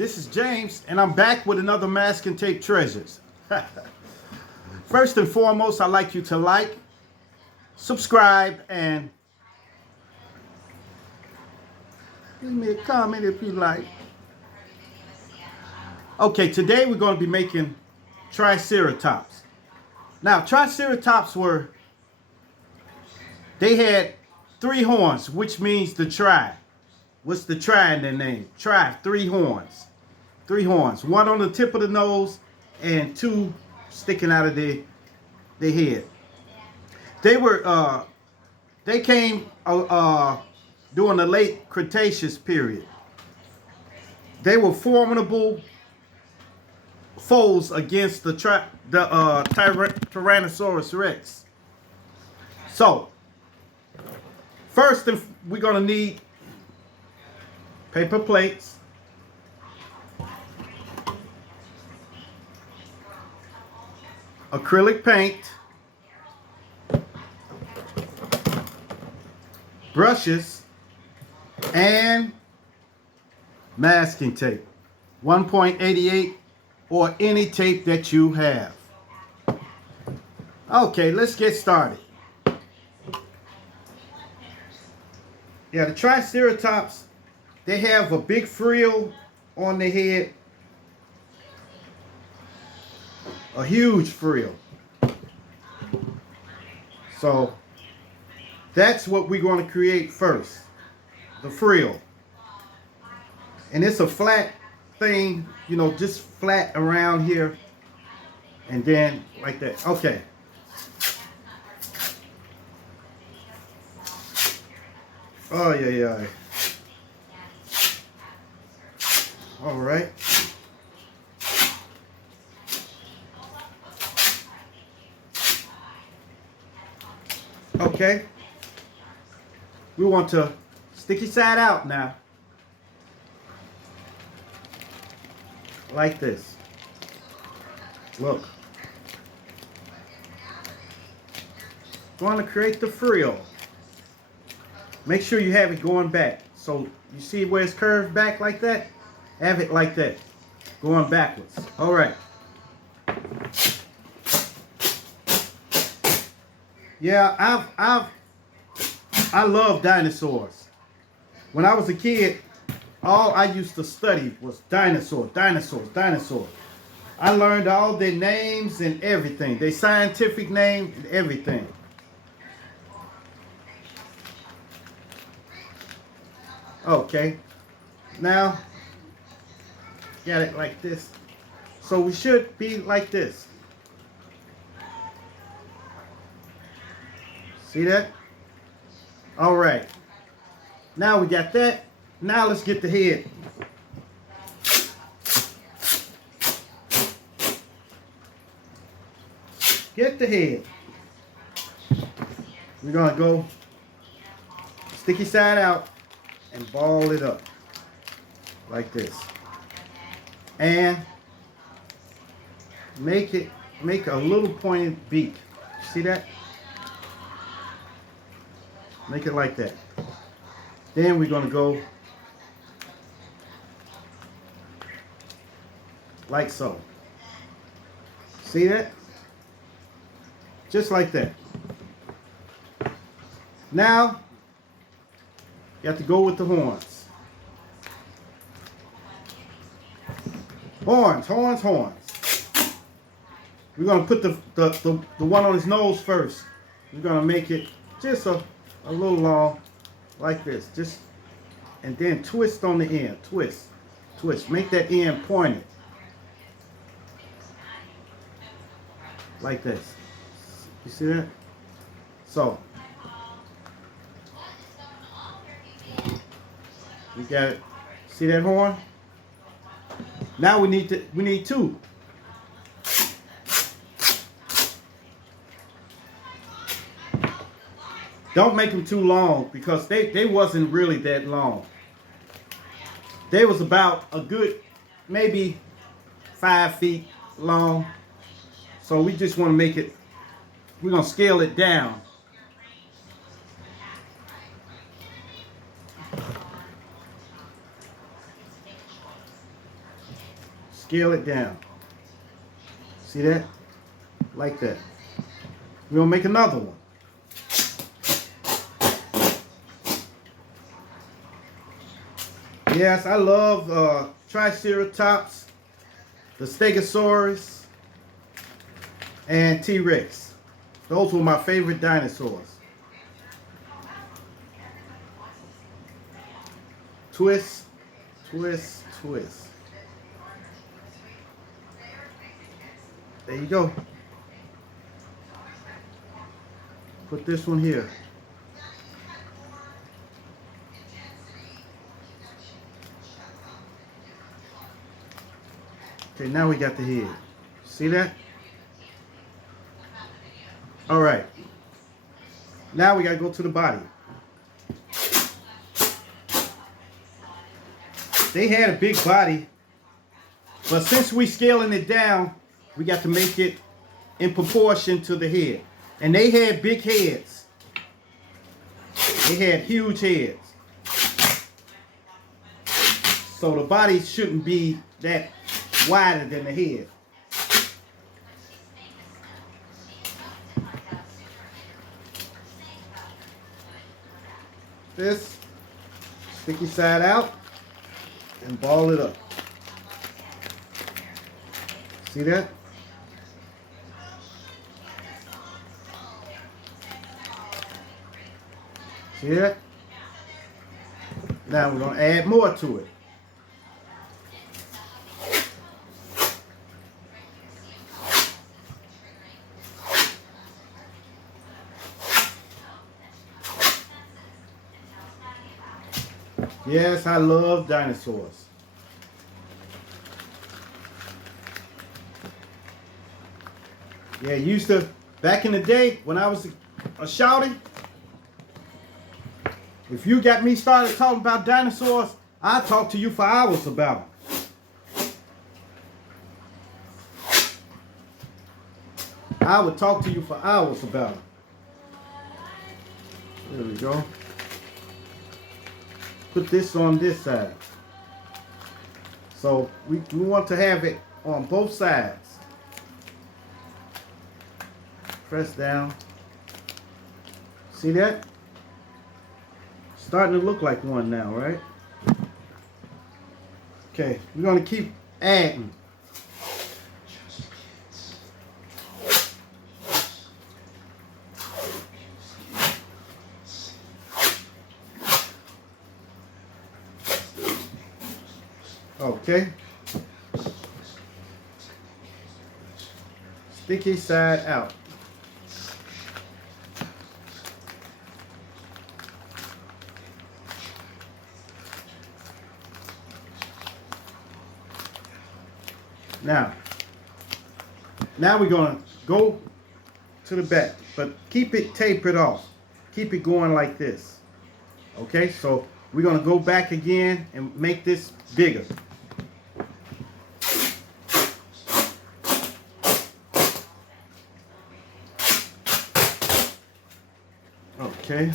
This is James, and I'm back with another Masking Tape Treasures. First and foremost, I'd like you to like, subscribe, and leave me a comment if you like. Okay, today we're going to be making Triceratops. Now, Triceratops they had 3 horns, which means the tri. What's the tri in their name? Tri, 3 horns. 3 horns. 1 on the tip of the nose and 2 sticking out of their head. They came during the late Cretaceous period. They were formidable foes against the Tyrannosaurus Rex. So, first we're going to need paper plates, acrylic paint, brushes, and masking tape, 1.88 or any tape that you have. Okay, let's get started. Yeah, the Triceratops, they have a big frill on their head, a huge frill. So that's what we're going to create first, the frill. And it's a flat thing, you know, just flat around here, and then like that. Okay. Oh yeah. All right. Okay. We want to sticky side out now. Like this. Look. Want to create the frill. Make sure you have it going back. So you see where it's curved back like that? Have it like that. Going backwards. All right. Yeah, I love dinosaurs. When I was a kid, all I used to study was dinosaurs. I learned all their names and everything. Their scientific name and everything. Okay. Now, got it like this. So we should be like this. See that? All right. Now we got that. Now let's get the head. Get the head. We're going to go sticky side out and ball it up like this. And make a little pointed beak. See that? Make it like that. Then we're going to go like so. See that? Just like that. Now, you have to go with the horns. Horns. We're going to put the one on his nose first. We're going to make it just a little long, like this. Just, and then twist on the end. Twist. Make that end pointed. Like this. You see that? So, we got it. See that horn? Now we need 2. Don't make them too long because they wasn't really that long. They was about a good maybe 5 feet long. So we just want to make it, we're going to scale it down. scale it down. See that? Like that. We're gonna make another one. Yes, I love Triceratops, the Stegosaurus, and T-Rex. Those were my favorite dinosaurs. Twist, twist, twist. There you go. Put this one here. Okay, now we got the head. See that? All right. Now we got to go to the body. They had a big body, but since we scaling it down, we got to make it in proportion to the head. And they had big heads. They had huge heads. So the body shouldn't be that wider than the head. This, sticky side out, and ball it up. See that? See that? Now we're going to add more to it. Yes, I love dinosaurs. Yeah, used to, back in the day when I was a shouty, if you got me started talking about dinosaurs, I'd talk to you for hours about them. I would talk to you for hours about them. There we go. Put this on this side. So we want to have it on both sides. Press down. See that? Starting to look like one now, right? Okay, we're going to keep adding. Okay. Sticky side out. Now we're going to go to the back, but keep it tapered off. Keep it going like this. Okay, so we're going to go back again and make this bigger. Okay.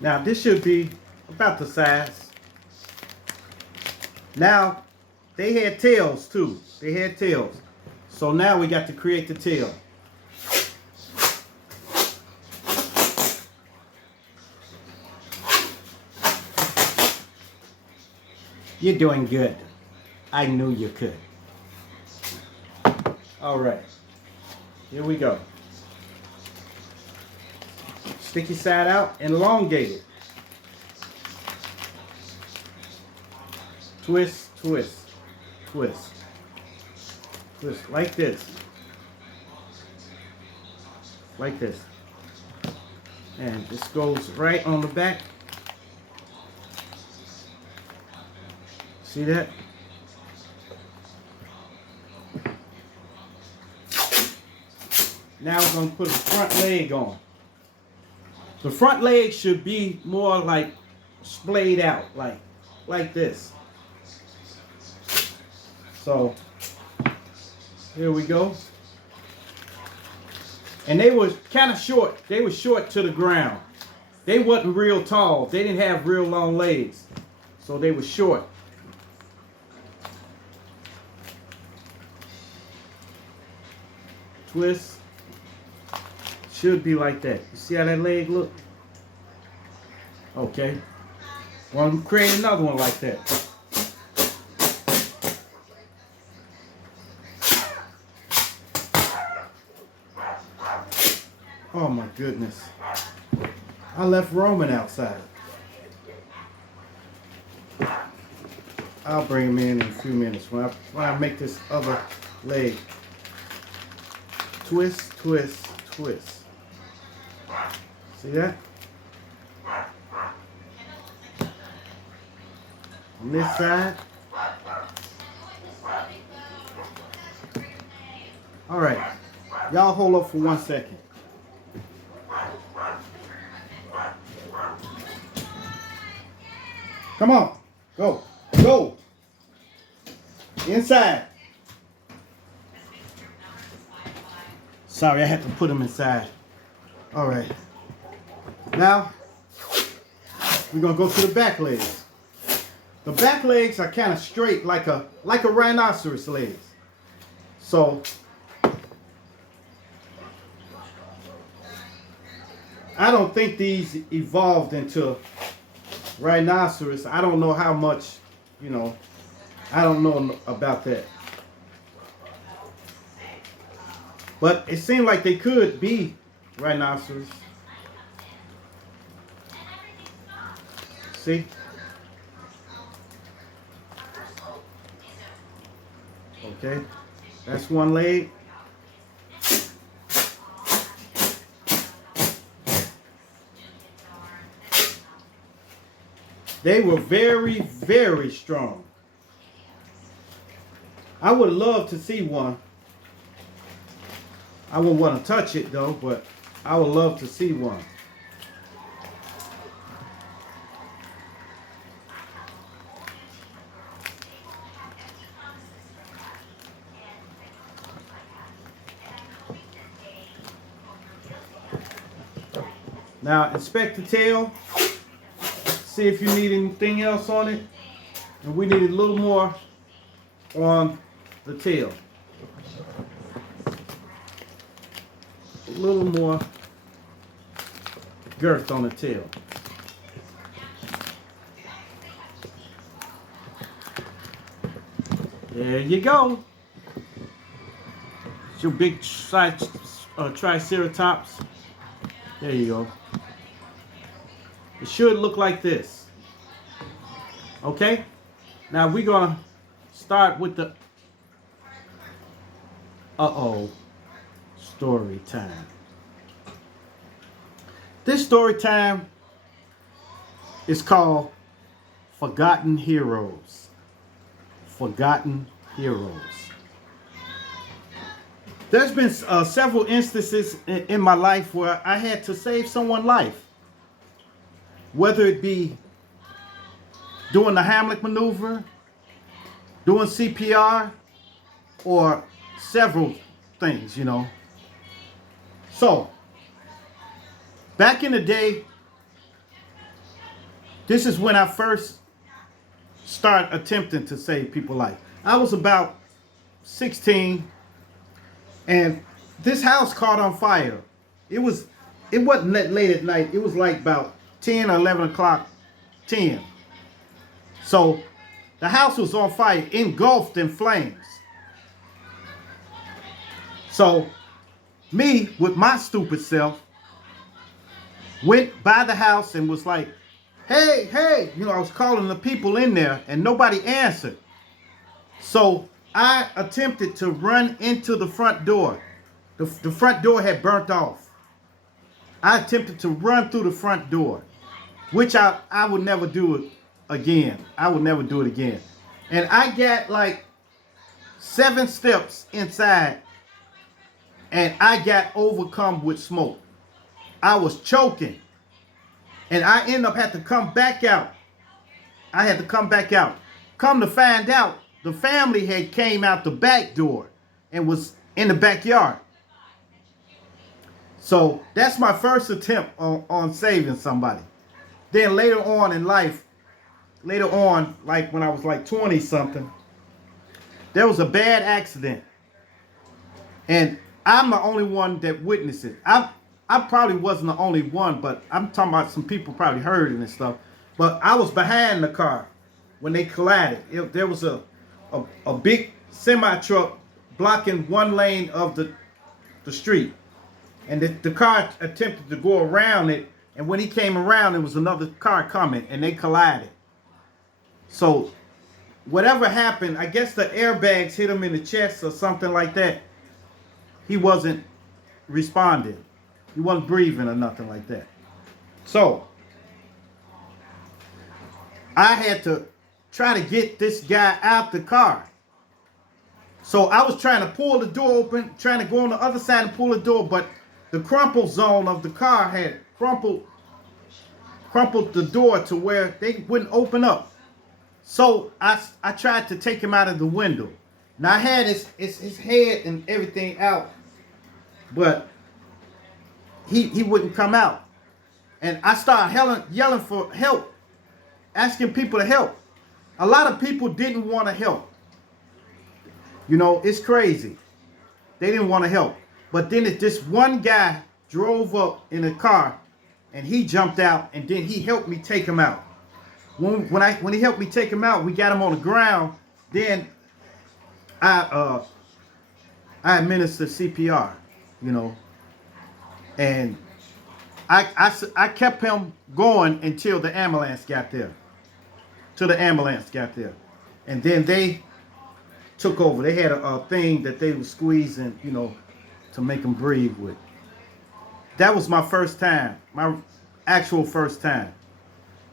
Now this should be about the size. Now they had tails too. They had tails. So now we got to create the tail. You're doing good. I knew you could. All right. Here we go. Sticky side out and elongate it. Twist, twist, twist. Twist like this. Like this. And this goes right on the back. See that? Now we're going to put the front leg on. The front leg should be more like splayed out, like this. So here we go. And they were kind of short. They were short to the ground. They wasn't real tall. They didn't have real long legs. So they were short. Twist. Should be like that. You see how that leg look? Okay. Well, I'm create another one like that. Oh my goodness. I left Roman outside. I'll bring him in a few minutes when I make this other leg. Twist, twist, twist. See that? On this side. All right. Y'all hold up for 1 second. Come on. Go. Go. Inside. Sorry, I had to put them inside. All right. Now, we're going to go to the back legs. The back legs are kind of straight like a rhinoceros legs. So, I don't think these evolved into rhinoceros. I don't know how much, you know, I don't know about that. But it seemed like they could be rhinoceros. See? Okay, that's one leg. They were very, very strong. I would love to see one. I wouldn't want to touch it though, but I would love to see one. Now inspect the tail. See if you need anything else on it. And we need a little more on the tail. A little more girth on the tail. There you go. It's your big triceratops. There you go. It should look like this. Okay? Now we're going to start with the story time. This story time is called Forgotten Heroes. Forgotten Heroes. There's been several instances in my life where I had to save someone's life. Whether it be doing the Heimlich maneuver, doing CPR, or several things, you know. So, back in the day, this is when I first started attempting to save people's life. I was about 16, and this house caught on fire. It wasn't that late at night. It was like about 10 or 11 o'clock, 10. So the house was on fire, engulfed in flames. So me, with my stupid self, went by the house and was like, hey, hey, you know, I was calling the people in there and nobody answered. So I attempted to run into the front door. The front door had burnt off. I attempted to run through the front door, which I would never do it again. I would never do it again. And I got like 7 steps inside and I got overcome with smoke. I was choking. And I ended up having to come back out. I had to come back out. Come to find out, the family had came out the back door and was in the backyard. So that's my first attempt on saving somebody. Then later on in life, later on, like when I was like 20 something, there was a bad accident. And I'm the only one that witnessed it. I probably wasn't the only one, but I'm talking about some people probably heard it and stuff. But I was behind the car when they collided. There was a big semi truck blocking one lane of the street. And the car attempted to go around it. And when he came around, there was another car coming and they collided. So whatever happened, I guess the airbags hit him in the chest or something like that. He wasn't responding. He wasn't breathing or nothing like that. So I had to try to get this guy out the car. So I was trying to pull the door open, trying to go on the other side and pull the door, but the crumple zone of the car had crumpled the door to where they wouldn't open up. So I tried to take him out of the window. Now I had his head and everything out, but he wouldn't come out. And I started yelling for help, asking people to help. A lot of people didn't want to help. You know, it's crazy. They didn't want to help. But then this one guy drove up in a car and he jumped out and then he helped me take him out. When he helped me take him out, we got him on the ground. Then I administered CPR, you know, and I kept him going until the ambulance got there. And then they took over. They had a thing that they were squeezing, you know, to make him breathe with. That was my first time, my actual first time.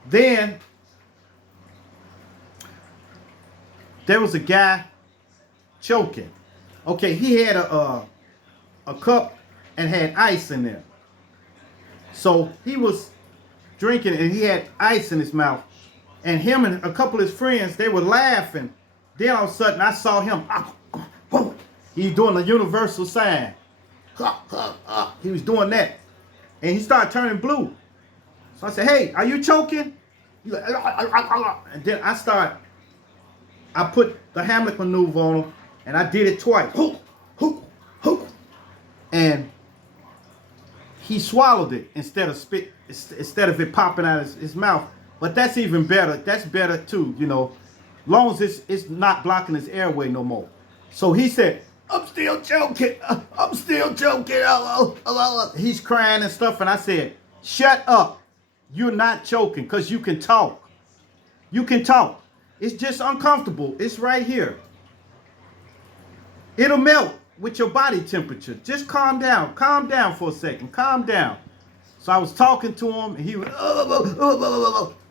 Then there was a guy choking. Okay, he had a cup and had ice in there. So he was drinking and he had ice in his mouth. And him and a couple of his friends, they were laughing. Then all of a sudden I saw him. He's doing the universal sign. He was doing that. And he started turning blue. So I said, hey, are you choking? He's like, and then I put the Hamlet maneuver on him, and I did it twice. And he swallowed it instead of it popping out of his mouth. But that's even better. That's better too, you know, long as it's not blocking his airway no more. So he said, I'm still joking. I'm still joking. He's crying and stuff. And I said, shut up. You're not choking because you can talk. You can talk. It's just uncomfortable. It's right here. It'll melt with your body temperature. Just calm down. Calm down for a second. Calm down. So I was talking to him and he was,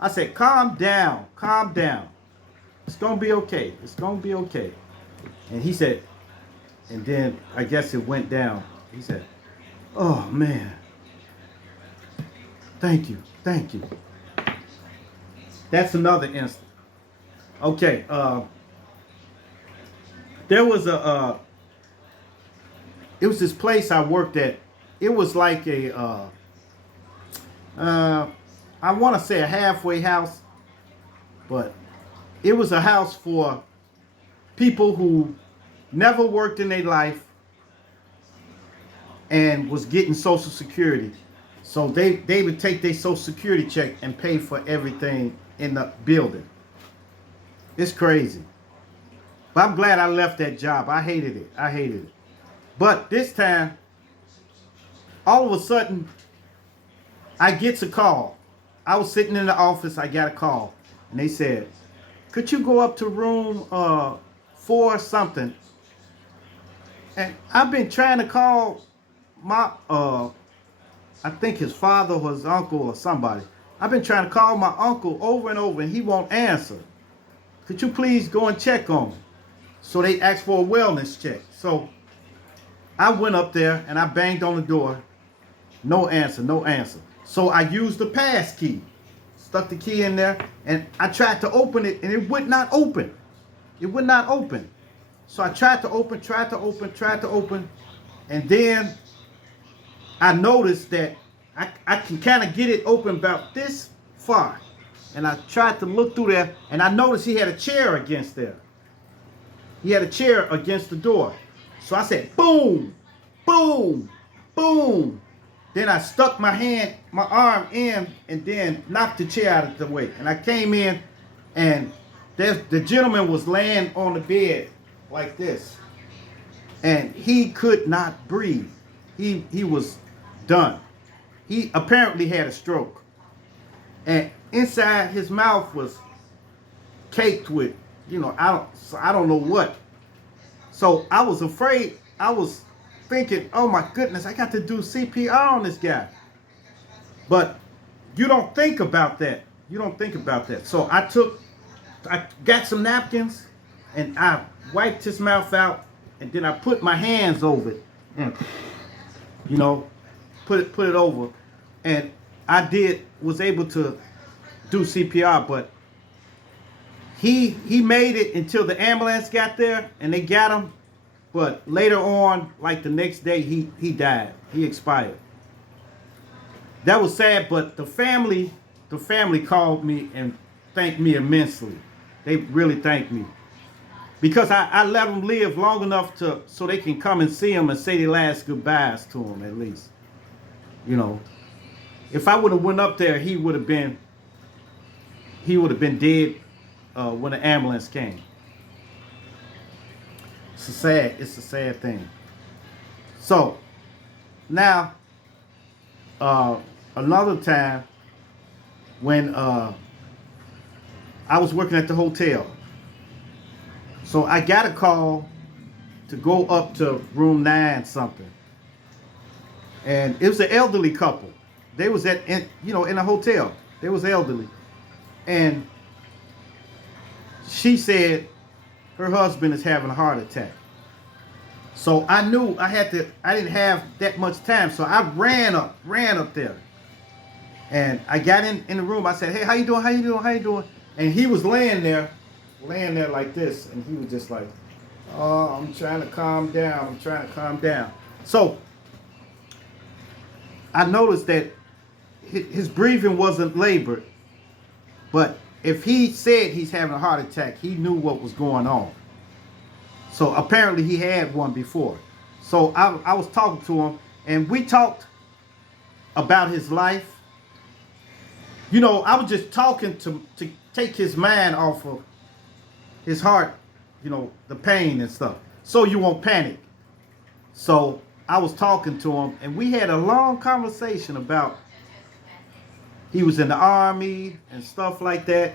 I said, calm down. Calm down. It's going to be okay. It's going to be okay. And he said, and then I guess it went down. He said, oh, man. Thank you. Thank you. That's another instance. Okay. There was it was this place I worked at. It was like I want to say a halfway house, but it was a house for people who never worked in their life and was getting Social Security. So they would take their Social Security check and pay for everything in the building. It's crazy. But I'm glad I left that job. I hated it. But this time, all of a sudden, I get a call. I was sitting in the office. I got a call. And they said, could you go up to room 4 something? And I've been trying to call my, I think his father or his uncle or somebody. I've been trying to call my uncle over and over and he won't answer. Could you please go and check on him? So they asked for a wellness check. So I went up there and I banged on the door. No answer, no answer. So I used the pass key. Stuck the key in there and I tried to open it and it would not open. It would not open. So I tried to open. And then I noticed that I can kind of get it open about this far. And I tried to look through there, and I noticed he had a chair against there. He had a chair against the door. So I said, boom, boom, boom. Then I stuck my arm in, and then knocked the chair out of the way. And I came in, and the gentleman was laying on the bed like this. And he could not breathe. He was done. He apparently had a stroke. And inside his mouth was caked with, I don't know what. So I was afraid. I was thinking, oh my goodness, I got to do CPR on this guy. But you don't think about that. You don't think about that. So I got some napkins and I wiped his mouth out, and then I put my hands over it. And, put it over. And I was able to do CPR, but he made it until the ambulance got there and they got him. But later on, like the next day, he died. He expired. That was sad, but the family called me and thanked me immensely. They really thanked me. Because I let them live long enough so they can come and see him and say their last goodbyes to him, at least. If I would have went up there, he would have been dead when the ambulance came. It's a sad thing. So now, another time when I was working at the hotel. So I got a call to go up to room 9 something. And it was an elderly couple. They was in a hotel. They was elderly. And she said her husband is having a heart attack. So I knew I didn't have that much time. So I ran up there. And I got in the room. I said, hey, how you doing? And he was laying there like this. And he was just like, oh, I'm trying to calm down. So I noticed that his breathing wasn't labored. But if he said he's having a heart attack, he knew what was going on. So apparently he had one before. So I was talking to him, and we talked about his life. I was just talking to take his mind off of his heart, the pain and stuff, so you won't panic. So I was talking to him, and we had a long conversation about he was in the army and stuff like that,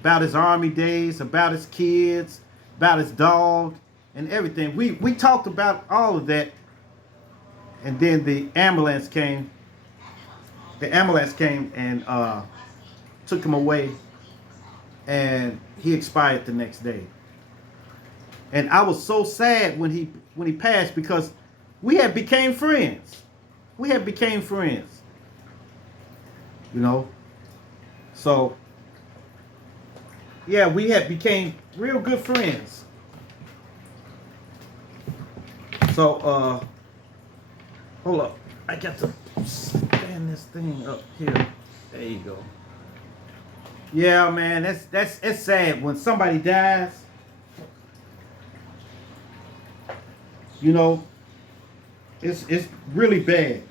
about his army days, about his kids, about his dog and everything. We talked about all of that, and then the ambulance came. The ambulance came and took him away, and he expired the next day. And I was so sad when he passed, because we had became friends. So yeah, we had became real good friends. So hold up, I got to stand this thing up here. There you go. Yeah, man, that's sad when somebody dies. It's really bad.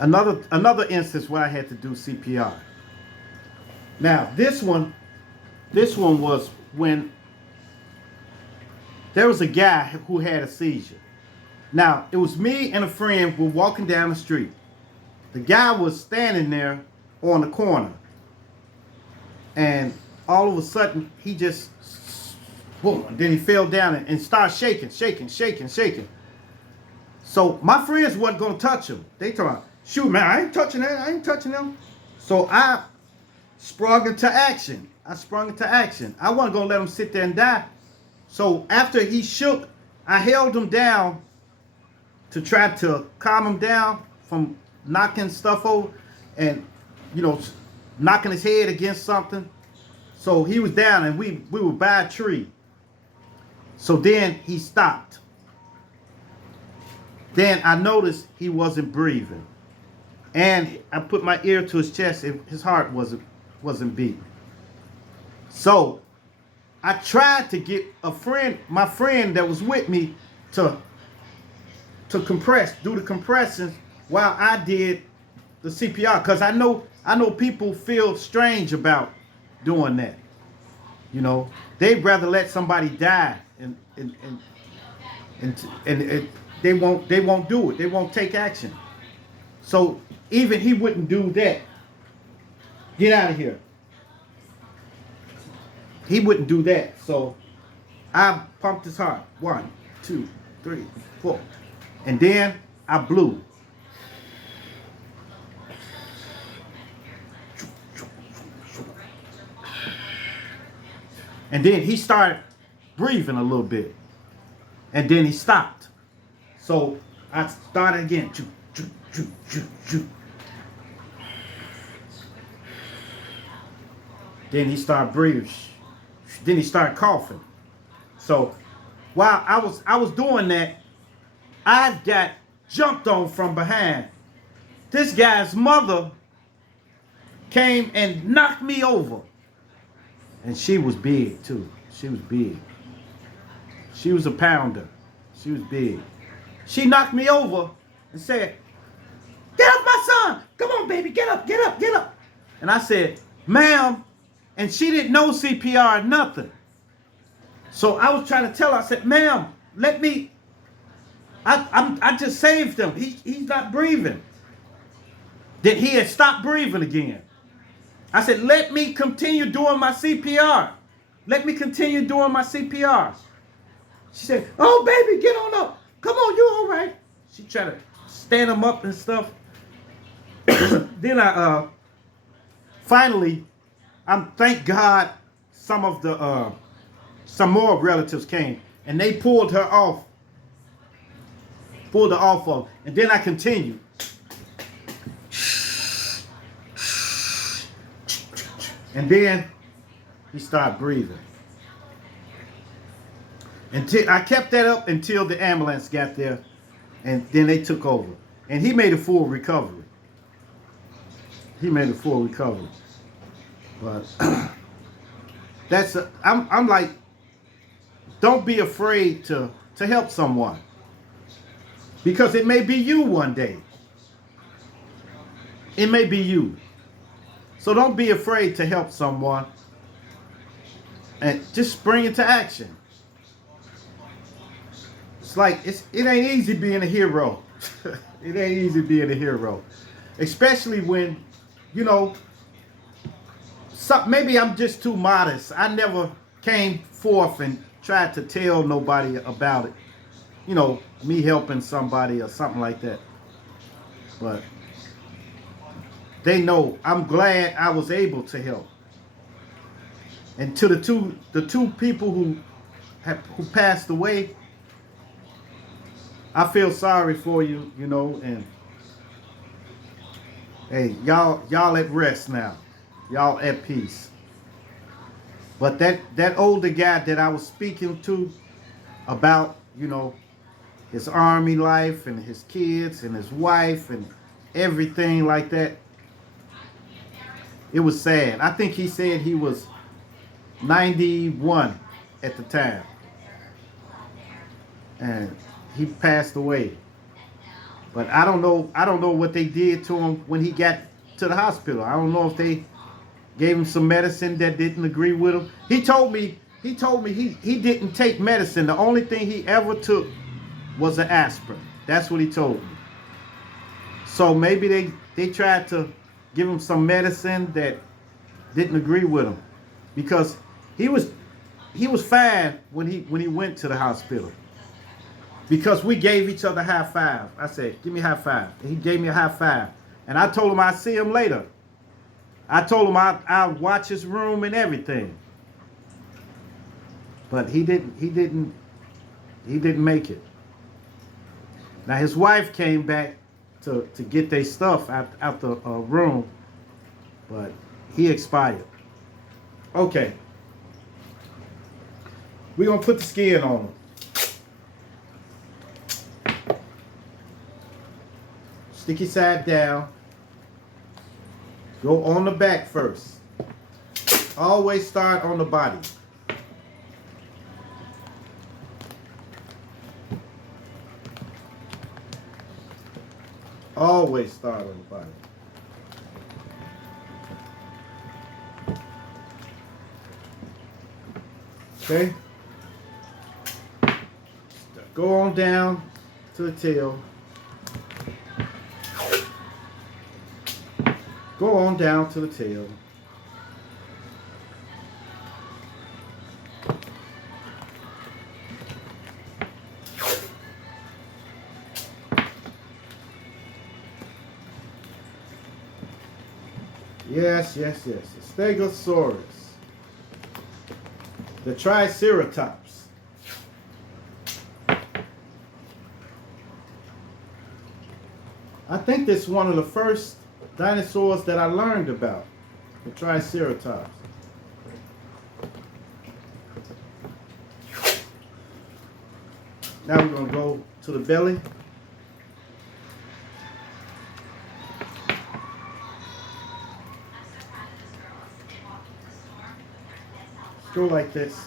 Another instance where I had to do CPR. Now this one was when there was a guy who had a seizure. Now it was me and a friend were walking down the street. The guy was standing there on the corner, and all of a sudden he just boom, and then he fell down and started shaking. So my friends wasn't gonna touch him. They told me, shoot, man, I ain't touching him. So I sprung into action. I wasn't gonna let him sit there and die. So after he shook, I held him down to try to calm him down from knocking stuff over and, knocking his head against something. So he was down and we were by a tree. So then he stopped. Then I noticed he wasn't breathing. And I put my ear to his chest and his heart wasn't beating. So I tried to get my friend that was with me to do the compressions while I did the CPR. Because I know people feel strange about doing that. You know, they'd rather let somebody die and they won't do it. They won't take action. So even he wouldn't do that. Get out of here. He wouldn't do that. So I pumped his heart. 1, 2, 3, 4. And then I blew. And then he started breathing a little bit. And then he stopped. So I started again. Then he started breathing. Then he started coughing. So while I was doing that, I got jumped on from behind. This guy's mother came and knocked me over. And she was big too. She was big. She was a pounder. She was big. She knocked me over and said, "Get up, my son. Come on, baby. Get up, get up, get up." And I said, "Ma'am." And she didn't know CPR or nothing. So I was trying to tell her, I said, "Ma'am, let me, I just saved him. He's not breathing." Then he had stopped breathing again. I said, "Let me continue doing my CPR. Let me continue doing my CPR." She said, "Oh, baby, get on up. Come on, you all right." She tried to stand him up and stuff. Then I finally, thank God some more relatives came and they pulled her off of, and then I continued. And then he started breathing. I kept that up until the ambulance got there, and then they took over. And he made a full recovery. But I'm like, don't be afraid to help someone. Because it may be you one day. It may be you. So don't be afraid to help someone. And just spring into action. It's like, it ain't easy being a hero. It ain't easy being a hero. Especially when, you know, maybe I'm just too modest. I never came forth and tried to tell nobody about it. You know, me helping somebody or something like that. But they know I'm glad I was able to help. And to the two people who passed away, I feel sorry for you, you know, and hey, y'all at rest now. Y'all at peace. But that older guy that I was speaking to about, you know, his army life and his kids and his wife and everything like that, it was sad. I think he said he was 91 at the time. And he passed away. But I don't know what they did to him when he got to the hospital. I don't know if they gave him some medicine that didn't agree with him. He told me he didn't take medicine. The only thing he ever took was an aspirin. That's what he told me. So maybe they tried to give him some medicine that didn't agree with him, because he was fine when he went to the hospital, because we gave each other high five. I said, "Give me a high five." And he gave me a high five, and I told him I'd see him later. I told him I'd watch his room and everything, but he didn't make it. Now his wife came back to get their stuff out the room, but he expired. Okay. We're going to put the skin on them. Sticky side down. Go on the back first. Always start on the body. Always start on the body. Okay? Go on down to the tail. Go on down to the tail. Yes, yes, yes. The Stegosaurus. The Triceratops. I think this is one of the first dinosaurs that I learned about. The Triceratops. Now we're going to go to the belly. Go like this.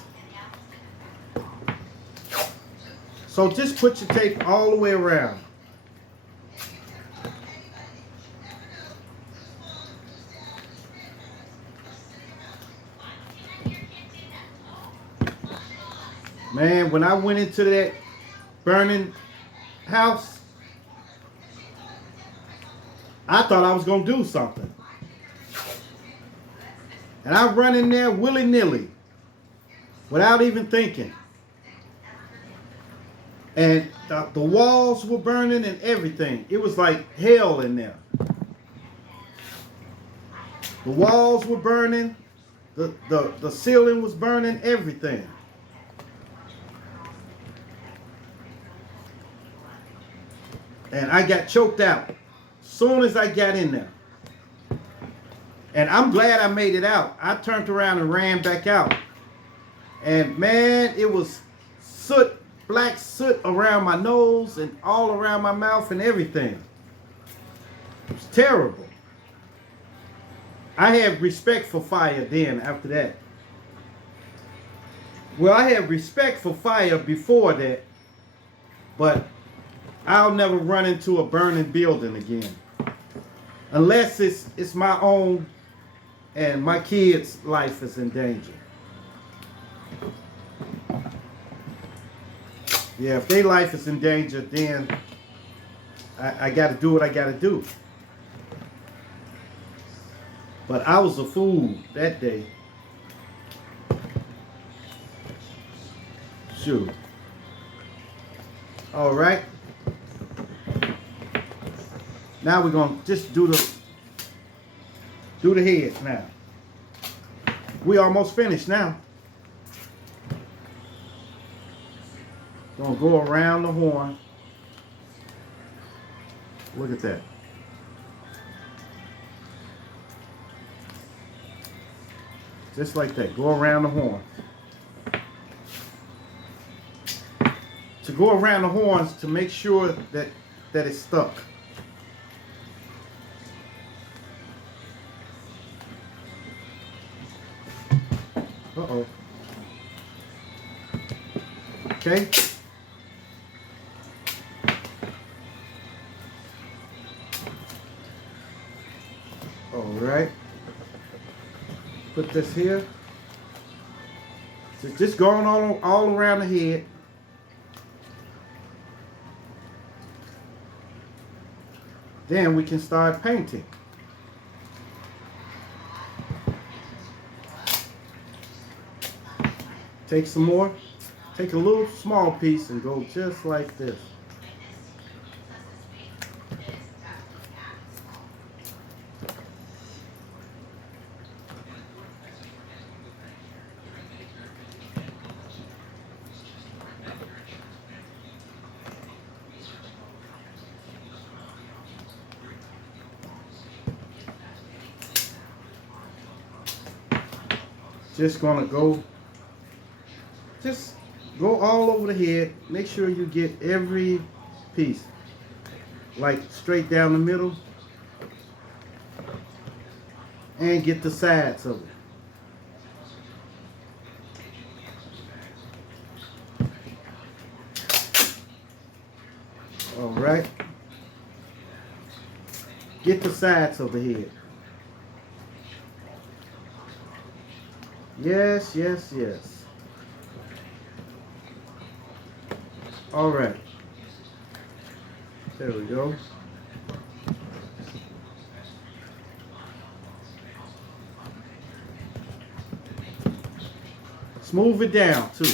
So just put your tape all the way around. Man, when I went into that burning house, I thought I was going to do something. And I run in there willy-nilly, without even thinking. And the walls were burning and everything. It was like hell in there. The walls were burning. The ceiling was burning, everything. And I got choked out as soon as I got in there. And I'm glad I made it out. I turned around and ran back out. And man, it was soot, black soot around my nose and all around my mouth and everything. It was terrible. I had respect for fire then after that. Well, I had respect for fire before that, but I'll never run into a burning building again. Unless it's my own and my kids' life is in danger. Yeah, if their life is in danger, then I got to do what I got to do. But I was a fool that day. Shoot. All right. Now we're going to just do the head now. We almost finished now. Gonna go around the horn. Look at that. Just like that. Go around the horn. To go around the horns to make sure that it's stuck. Uh-oh. Okay. All right. Put this here. So just going all around the head. Then we can start painting. Take some more. Take a little small piece and go just like this. Just gonna go, just go all over the head. Make sure you get every piece, like straight down the middle, and get the sides of it. All right. Get the sides of the head. Yes, yes, yes. All right. There we go. Smooth it down too.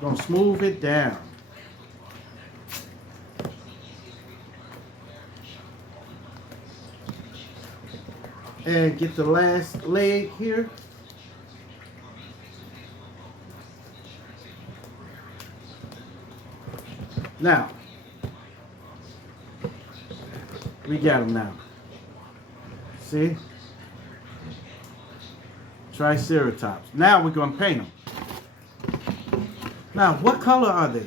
Gonna smooth it down. And get the last leg here. Now, we got them now. See? Triceratops. Now we're going to paint them. Now, what color are they?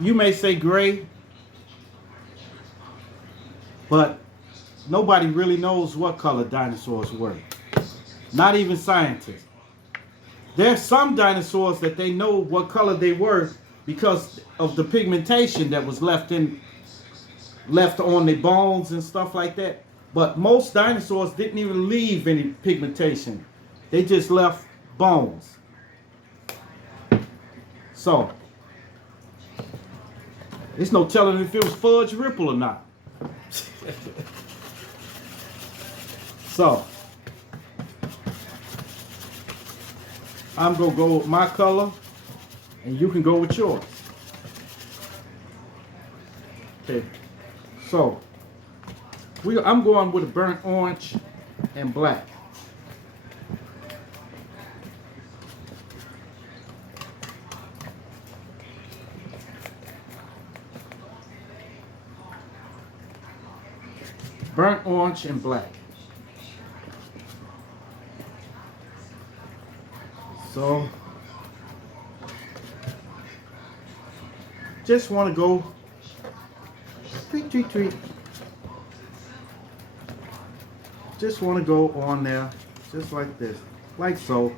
You may say gray, but nobody really knows what color dinosaurs were. Not even scientists. There's some dinosaurs that they know what color they were because of the pigmentation that was left on their bones and stuff like that. But most dinosaurs didn't even leave any pigmentation. They just left bones. So, there's no telling if it was fudge ripple or not. So, I'm going to go with my color, and you can go with yours. Okay, so I'm going with a burnt orange and black. Burnt orange and black. So, just want to go tweet, tweet, tweet. Just want to go on there, just like this, like so.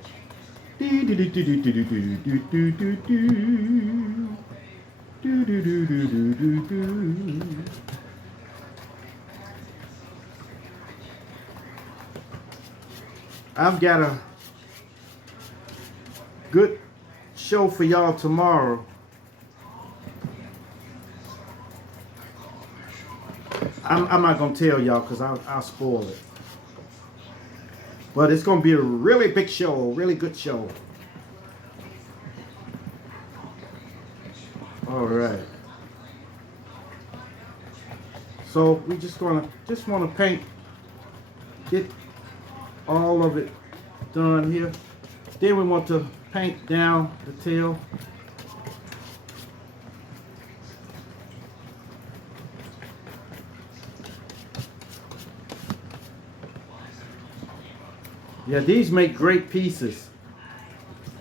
I've got a good show for y'all tomorrow. I'm not going to tell y'all because I'll spoil it. But it's going to be a really big show, a really good show. All right. So we just want to paint, get all of it done here. Then we want to paint down the tail. Yeah, these make great pieces,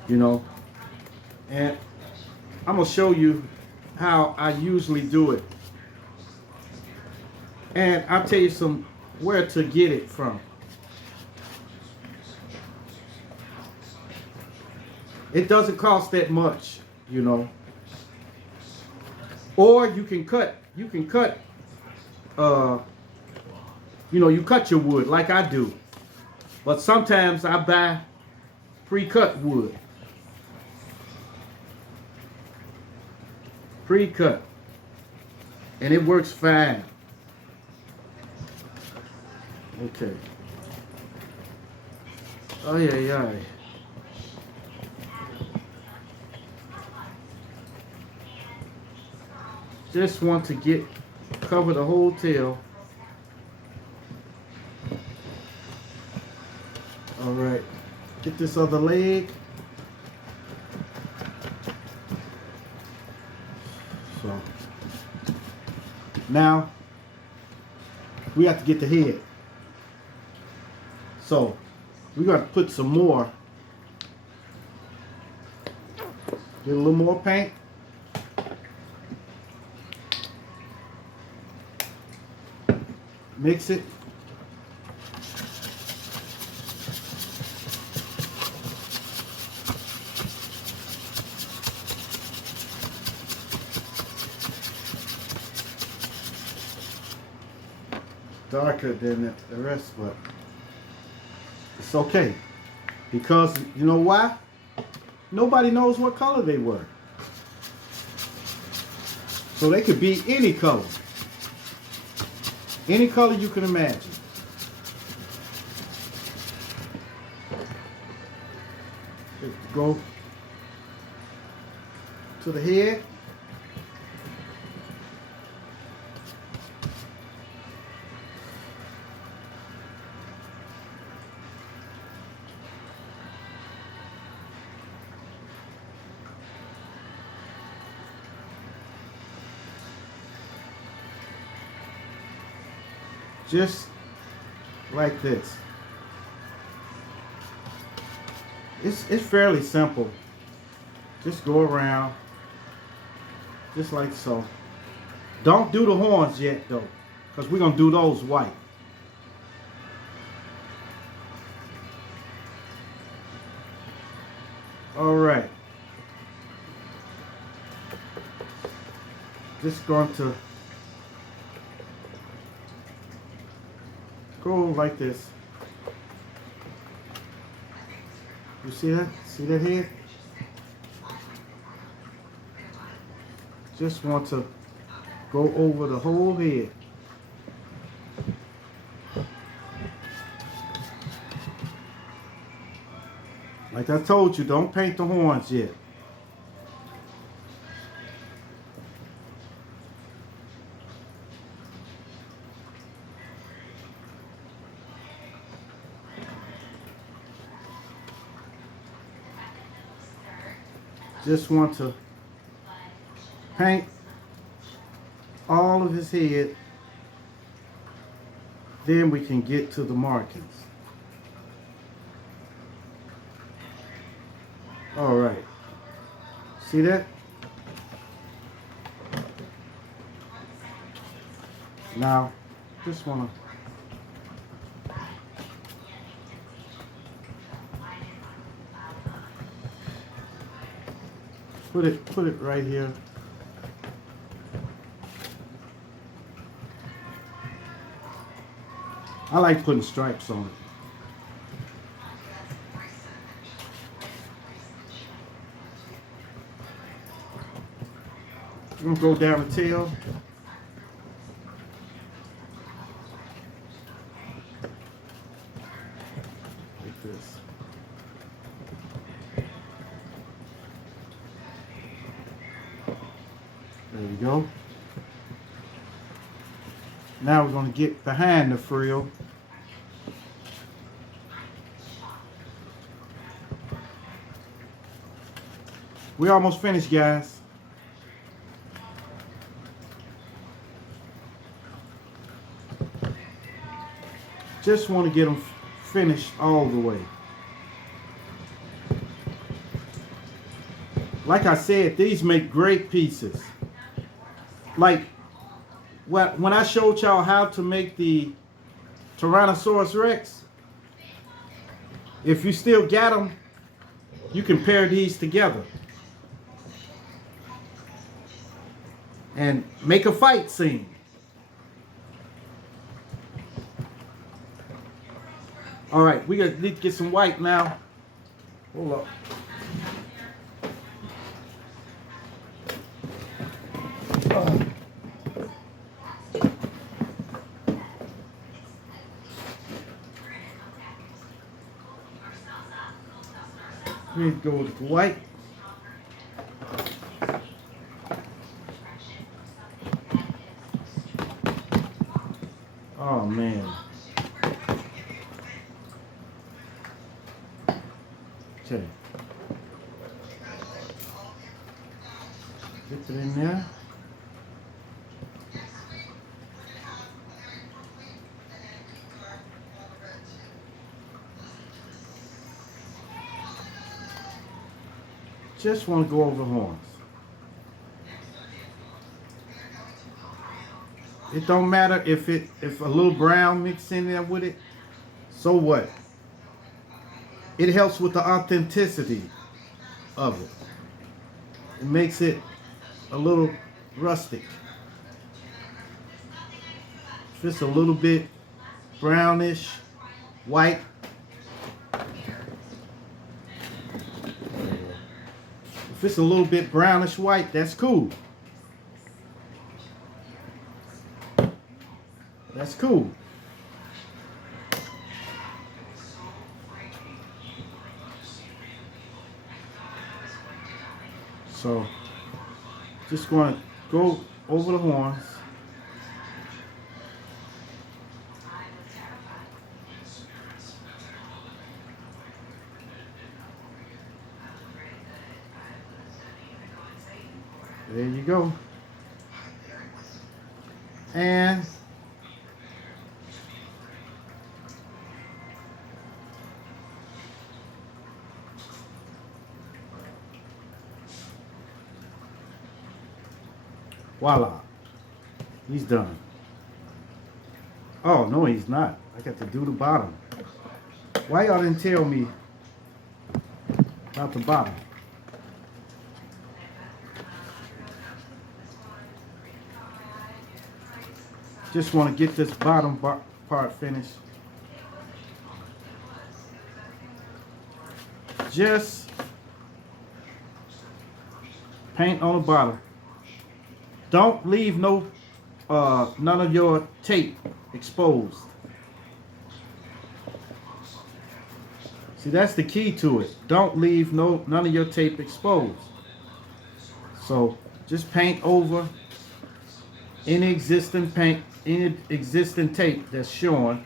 you know, and I'm going to show you how I usually do it. And I'll tell you where to get it from. It doesn't cost that much, you know. Or you can cut, you cut your wood like I do. But sometimes I buy pre-cut wood. Pre-cut. And it works fine. Okay. Oh yeah. Just want to cover the whole tail. All right, get this other leg. So now we have to get the head. So We got to put some more. Get a little more paint. Mix it. Darker than the rest, but it's okay. Because you know why? Nobody knows what color they were. So they could be any color. Any color you can imagine. Just go to the head. Just like this. It's fairly simple. Just go around, just like so. Don't do the horns yet though, because we're gonna do those white. All right. Just going to go like this. You see that? See that here? Just want to go over the whole head. Like I told you, don't paint the horns yet. Just want to paint all of his head, then we can get to the markings. All right, see that? Now, just want to put it right here. I like putting stripes on it. I'm gonna go down the tail. Like this. There we go. Now we're going to get behind the frill. We're almost finished, guys. Just want to get them finished all the way. Like I said, these make great pieces. Like when I showed y'all how to make the Tyrannosaurus Rex, if you still got them, you can pair these together and make a fight scene. All right, we need to get some white now. Hold up. We need to go with the white. Oh man. Okay. Dip it in there. Just want to go over the horns. It don't matter if a little brown mixed in there with it. So what? It helps with the authenticity of it. It makes it a little rustic. If it's a little bit brownish, white, if it's a little bit brownish white, that's cool. That's cool. So, just going to go over the horns. There you go. And voila. He's done. Oh, no, he's not. I got to do the bottom. Why y'all didn't tell me about the bottom? Just want to get this bottom part finished. Just paint on the bottom. Don't leave none of your tape exposed. See, that's the key to it. Don't leave none of your tape exposed. So just paint over any existing tape that's showing,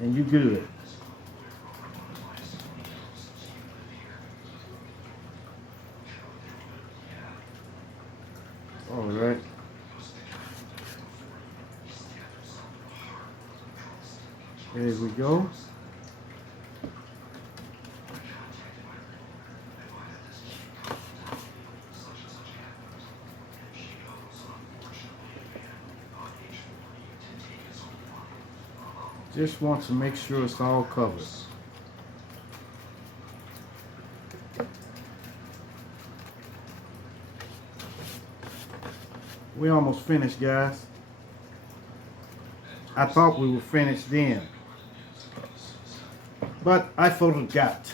and you good. All right. There we go. Just want to make sure it's all covered. We almost finished, guys. I thought we were finished then, but I forgot.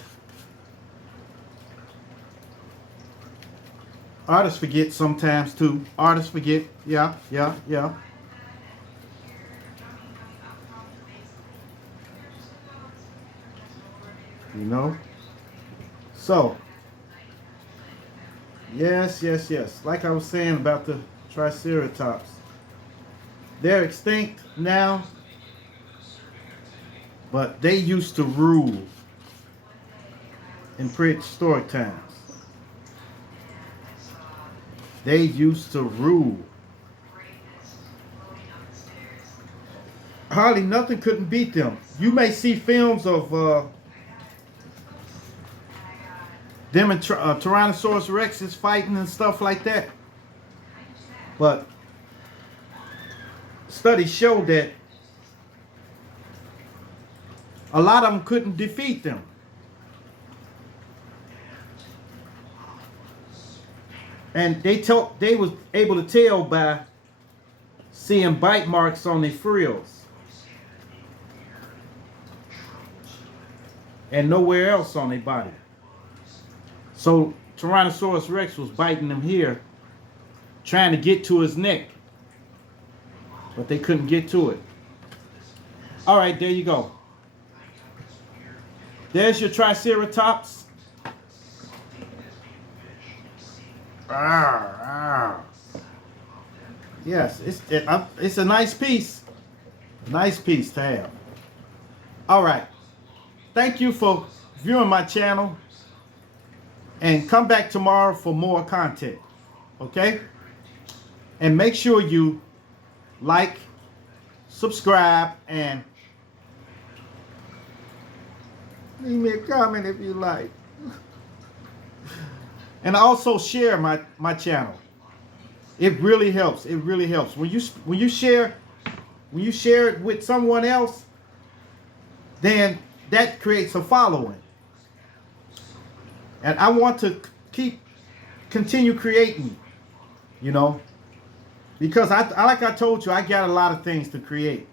Artists forget sometimes too. Artists forget. Yeah. You know? So, yes. Like I was saying about the Triceratops. They're extinct now, but they used to rule in prehistoric times. They used to rule. Hardly nothing couldn't beat them. You may see films of them and Tyrannosaurus Rexes fighting and stuff like that. But studies show that a lot of them couldn't defeat them. And they was able to tell by seeing bite marks on their frills. And nowhere else on their body. So Tyrannosaurus Rex was biting them here, trying to get to his neck. But they couldn't get to it. All right, there you go. There's your Triceratops. Yes, it's a nice piece. Nice piece to have. All right. Thank you for viewing my channel. And come back tomorrow for more content. Okay? And make sure you like, subscribe, and leave me a comment if you like. And also share my channel. It really helps. It really helps. When you share it with someone else, then that creates a following. And I want to continue creating, you know, because like I told you, I got a lot of things to create,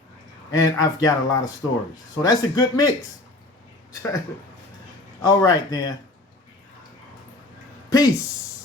and I've got a lot of stories. So that's a good mix. All right then. Peace.